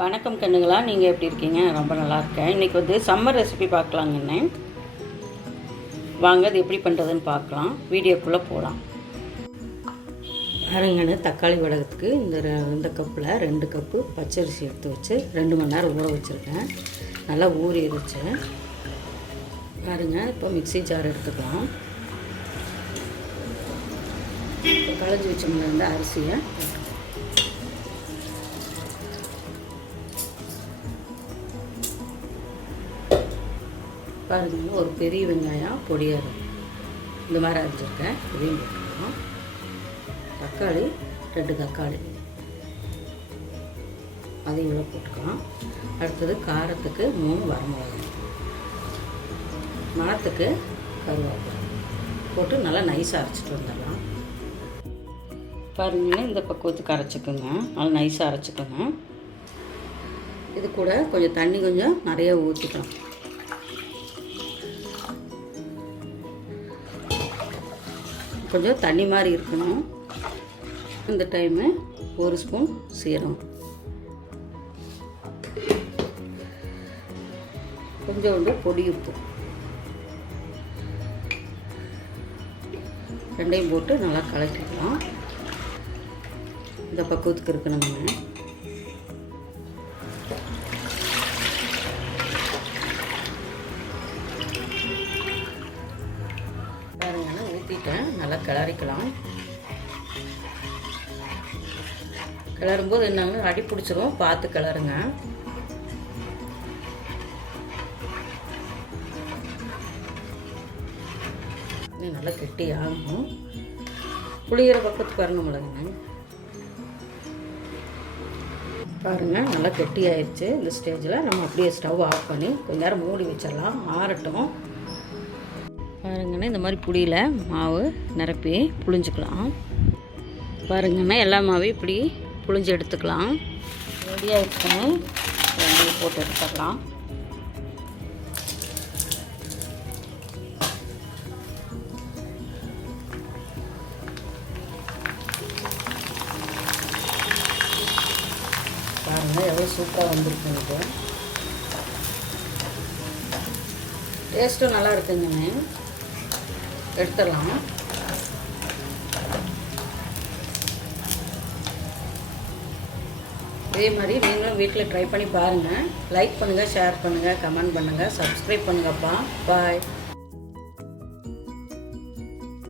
வணக்கம் கண்ணுங்களா, நீங்கள் எப்படி இருக்கீங்க? ரொம்ப நல்லா இருக்கேன். இன்றைக்கி வந்து சம்மர் ரெசிபி பார்க்கலாங்கண்ணே. வாங்க அது எப்படி பண்ணுறதுன்னு பார்க்கலாம். வீடியோக்குள்ளே போகலாம். பாருங்கண்ணே, தக்காளி வடகத்துக்கு இந்த கப்பில் 2 கப்பு பச்சரிசி எடுத்து வச்சு 2 மணி நேரம் ஊற வச்சுருக்கேன். நல்லா ஊறிடுச்சு. பாருங்க, இப்போ மிக்ஸி ஜார் எடுத்துக்கலாம். இப்போ களைஞ்சி வச்சோம்ல இந்த அரிசியை பாருங்க, ஒரு பெரிய வெங்காயம் பொடியாக இந்த மாதிரி அரைச்சிருக்கேன். இதையும் போட்டுக்கலாம். தக்காளி 2 தக்காளி அதையும் இவ்வளோ போட்டுக்கலாம். அடுத்தது காரத்துக்கு 3 வரமிளகாய், மணத்துக்கு கருவேப்பிலை போட்டு நல்லா நைஸாக அரைச்சிட்டு வந்துடலாம். பாருங்க, இந்த பக்குவத்துக்கு அரைச்சிக்கோங்க. நல்லா நைஸாக அரைச்சிக்கோங்க. இது கூட கொஞ்சம் தண்ணி கொஞ்சம் நிறைய ஊற்றிக்கலாம். கொஞ்சம் தண்ணி மாதிரி இருக்கணும். இந்த டைமு 1 ஸ்பூன் சீரகம், கொஞ்சோண்டு பொடி உப்பு, 2ஐயும் போட்டு நல்லா கலக்கிக்கலாம். இந்த பக்குவத்துக்கு இருக்கணுங்க. ஊற்றிட்டேன். நல்லா கிளறிக்கலாம். கிளறும்போது என்னங்க, அடி பிடிச்சிரும், பார்த்து கிளறுங்க. நல்லா கெட்டி ஆகணும். புளிகிற பக்கத்துக்கு வரணும்லங்க. பாருங்க, நல்லா கெட்டி ஆயிடுச்சு. இந்த ஸ்டேஜில் நம்ம அப்படியே ஸ்டவ் ஆஃப் பண்ணி கொஞ்ச நேரம் மூடி வச்சிடலாம், ஆறட்டும். பாருங்கண்ணே, இந்த மாதிரி புளியில் மாவு நிரப்பி புளிஞ்சிக்கலாம். பாருங்கண்ணே, எல்லா மாவையும் இப்படி புளிஞ்சு எடுத்துக்கலாம். ரெடியாக இருக்குன்னு வெங்காயம் போட்டு எடுத்துக்கலாம். பாருங்கள், எவ்வளோ சூப்பராக வந்துருக்குங்க. இது டேஸ்ட்டும் நல்லா இருக்குங்கண்ணே. எடுத்துடலாம். இதே மாதிரி நீங்களும் வீட்டில் ட்ரை பண்ணி பாருங்கள். லைக் பண்ணுங்கள், ஷேர் பண்ணுங்கள், கமெண்ட் பண்ணுங்கள், சப்ஸ்கிரைப் பண்ணுங்கப்பா. பாய்.